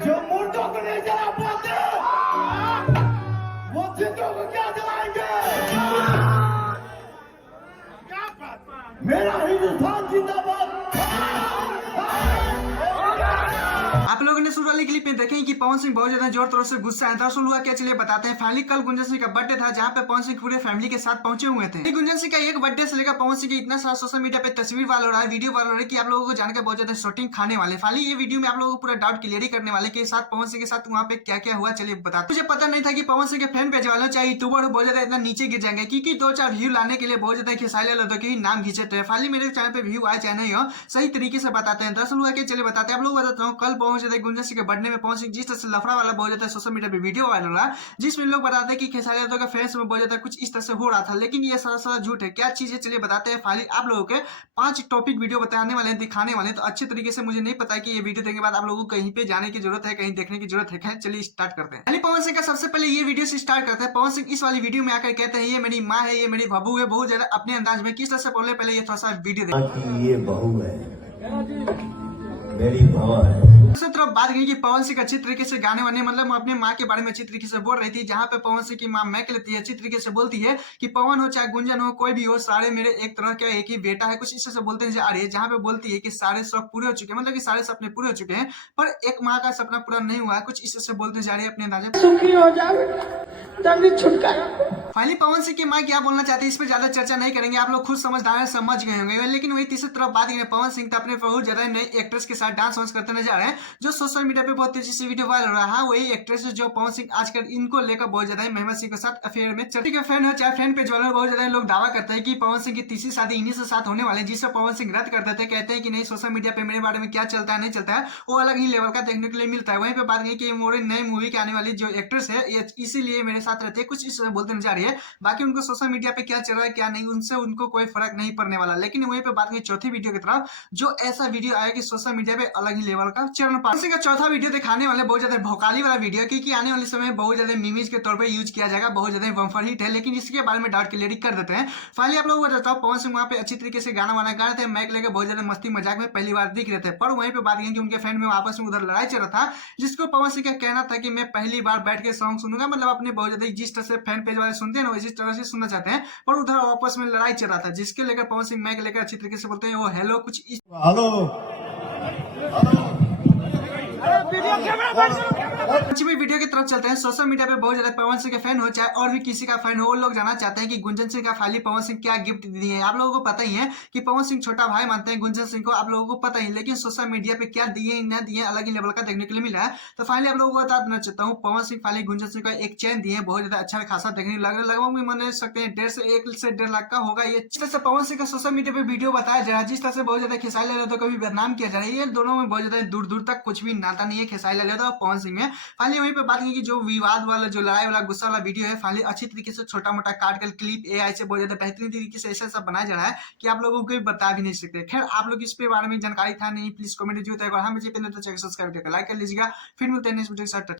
जो मुर्दों को नहीं जला पाते वो जिंदों को क्या जलाएंगे? मेरा हिंदुस्तान जिंदाबाद। आप लोगों ने शुरू वाली क्लिप में देखें कि पवन सिंह बहुत ज्यादा जोर तौर से गुस्सा है। दरअसल हुआ क्या, चलिए बताते हैं। फाइनली कल गुंजन सिंह का बर्थडे था, जहां पे पवन सिंह पूरे फैमिली के साथ पहुंचे हुए थे। गुंजन सिंह का एक बर्थडे से लेकर पवन सिंह के इतना सारा सोशल मीडिया पे तस्वीर वायरल हो रहा है, वीडियो वायरल हो रहा है कि आप लोगों को जानकर बहुत ज्यादा शॉटिंग खाने वाले। फाइनली ये वीडियो में आप लोगों को पूरा डाउट क्लियर करने वाले के साथ पवन सिंह के साथ वहाँ पे क्या क्या हुआ, चलिए बताते। मुझे पता नहीं था कि पवन सिंह के फैन पेज वालों चाहे यूट्यूबर बहुत ज्यादा इतना नीचे गिर जाएंगे, क्योंकि 2-4 व्यू लाने के लिए बहुत ज्यादा खिसाइले लोगों के नाम खींचते हैं। फाइनली मेरे चैनल पे व्यू आए चाहे नहीं हो, सही तरीके से बताते हैं। दरअसल हुआ कि चलिए बताते हैं। आप लोग बताता हूँ, कल पहुंचे थे गुंजन सिंह के बर्थडे में। पवन सिंह जिस तरह से लफड़ा वाला बहुत ज्यादा सोशल मीडिया पे वीडियो वायरल हो रहा है, जिसमें लोग बताते हैं कि खेसारी यादव का फैंस में बहुत ज्यादा कुछ इस तरह से हो रहा था, लेकिन ये सारा झूठ है। क्या चीज है चलिए बताते हैं। फाइनली आप लोगों के 5 टॉपिक वीडियो बताने वाले हैं, दिखाने वाले हैं, तो अच्छे तरीके से मुझे नहीं पता है कि ये वीडियो देखने के बाद आप लोगों को कहीं पे जाने की जरूरत है, कहीं देखने की जरूरत है। चलिए स्टार्ट करते हैं। पवन सिंह का सबसे पहले ये वीडियो से स्टार्ट करते हैं। पवन सिंह इस वाली वीडियो में आकर कहते हैं ये मेरी माँ है, ये मेरी बहू है, बहुत ज्यादा अपने अंदाज में। किस तरह से बोले पहले ये थोड़ा सा वीडियो देखिए। ये बहू है, मेरी माँ है। दूसरी तरफ बात करें कि पवन सिंह अच्छी तरीके से गाने वाने, मतलब अपने माँ के बारे में अच्छी तरीके से बोल रही थी, जहाँ पे पवन सिंह की माँ मैक लेती है, अच्छी तरीके से बोलती है कि पवन हो चाहे गुंजन हो, कोई भी हो, सारे मेरे एक तरह का एक ही बेटा है, कुछ इस तरह से बोलते हैं जा रही है। जहाँ पे बोलती है कि सारे शौक पूरे हो चुके हैं, मतलब कि सारे सपने पूरे हो चुके हैं, पर एक माँ का सपना पूरा नहीं हुआ है, कुछ इस तरह से बोलते जा रही है अपने अंदाजे। सुखी हो जाओ, जल्दी छुटकारा। फाइनली पवन सिंह की माँ क्या बोलना चाहती है, इस पर ज्यादा चर्चा नहीं करेंगे, आप लोग खुद समझदार हैं, समझ गए होंगे। लेकिन वही तीसरी तरफ बात करें, पवन सिंह तो अपने बहुत ज्यादा नई एक्ट्रेस के साथ डांस वांस करते नजर आ रहे हैं, जो सोशल मीडिया पे बहुत तेजी से वीडियो वायरल हो रहा है। वही एक्ट्रेस जो पवन सिंह आजकल इनको लेकर बहुत ज्यादा महिमा सिंह के साथ अफेयर में चर्चा के फैन हो चाहे फैन पेज वाले, बहुत ज्यादा लोग दावा करते हैं कि पवन सिंह की तीसरी शादी इन्हीं से साथ होने वाले, जिससे पवन सिंह रद्द कर देते हैं। कहते हैं कि नहीं, सोशल मीडिया पे मेरे बारे में क्या चलता है नहीं चलता है वो अलग ही लेवल का देखने के लिए मिलता है। वहीं पे बात करें कि मोरे नई मूवी के आने वाली जो एक्ट्रेस है, इसीलिए मेरे साथ रहते हैं, कुछ इस बोलते नजर आ रही है। बाकी उनको सोशल मीडिया पे क्या चल रहा है क्या नहीं, उनसे उनको कोई फर्क नहीं पड़ने वाला। लेकिन वहीं पे बात करें चौथी वीडियो की तरफ, जो ऐसा वीडियो आया कि सोशल मीडिया पे अलग ही लेवल का चरण पा का चौथा वीडियो दिखाने वाले बहुत ज्यादा भौकाली वाला वीडियो, क्योंकि आने वाले समय बहुत ज्यादा मीमीज के तौर पर यूज किया जाएगा, बहुत ज्यादा बम्फर हिट है। लेकिन इसके बारे में डाउट क्लियर कर देते हैं। फाइनली आप लोगों को बताता हूँ, पवन सिंह वहाँ पे अच्छी तरीके से गाना वाना गा रहे थे, मैक लेकर बहुत ज्यादा मस्ती मजाक में पहली बार दिख रहे थे। पर वहीं पे बात करें कि उनके फैन में आपस में उधर लड़ाई चल रहा था, जिसको पवन सिंह का कहना था कि मैं पहली बार बैठ के सॉन्ग सुनूंगा, मतलब अपने बहुत ज्यादा जिस तरह से फैन पेज वाले सुनते हैं ना, इसी तरह से सुनना चाहते हैं। पर उधर आपस में लड़ाई चल रहा था, जिसके लेकर पवन सिंह मैक लेकर अच्छी तरीके से बोलते हैं वो हेलो कुछ इस हेलो वीडियो की तरफ चलते हैं। सोशल मीडिया पे बहुत ज्यादा पवन सिंह के फैन हो चाहे और भी किसी का फैन हो, वो लोग जानना चाहते हैं कि गुंजन सिंह का फाइनली पवन सिंह क्या गिफ्ट दिए हैं। आप लोगों को पता ही है कि पवन सिंह छोटा भाई मानते हैं गुंजन सिंह को, आप लोगों को पता ही। लेकिन सोशल मीडिया पे क्या दिए न दिए अलग ही लेवल का देखने के लिए मिला है। तो फाइनली आप लोगों को बता देना चाहता हूँ, पवन सिंह फाइनली गुंजन सिंह का एक चैन दिए, बहुत ज्यादा अच्छा खासा देखने लगभग भी मान सकते हैं 1.5 लाख का होगा। ये जिस तरह से पवन सिंह का सोशल मीडिया पे वीडियो बताया जा रहा है, जिस तरह से बहुत ज्यादा खिसाई ले तो कभी बदनाम किया जा रहा है, ये दोनों में बहुत ज्यादा दूर दूर तक कुछ भी नाता नहीं है खिसाई ले और पवन सिंह में। फाइनली वहीं पे बात की कि जो विवाद वाला जो लड़ाई वाला गुस्सा वाला वीडियो है, फाइनली अच्छी तरीके से छोटा मोटा काट कर क्लिप एआई से बहुत ज्यादा बेहतरीन तरीके से ऐसा सब बनाया जा रहा है कि आप लोगों को बता भी नहीं सकते। खैर आप लोग इस पे बारे में जानकारी था नहीं, प्लीज कमेंट जो है, हाँ मुझे सब्सक्राइब कर लाइक कर लीजिएगा। फिर मिलते हैं नेक्स्ट वीडियो के साथ।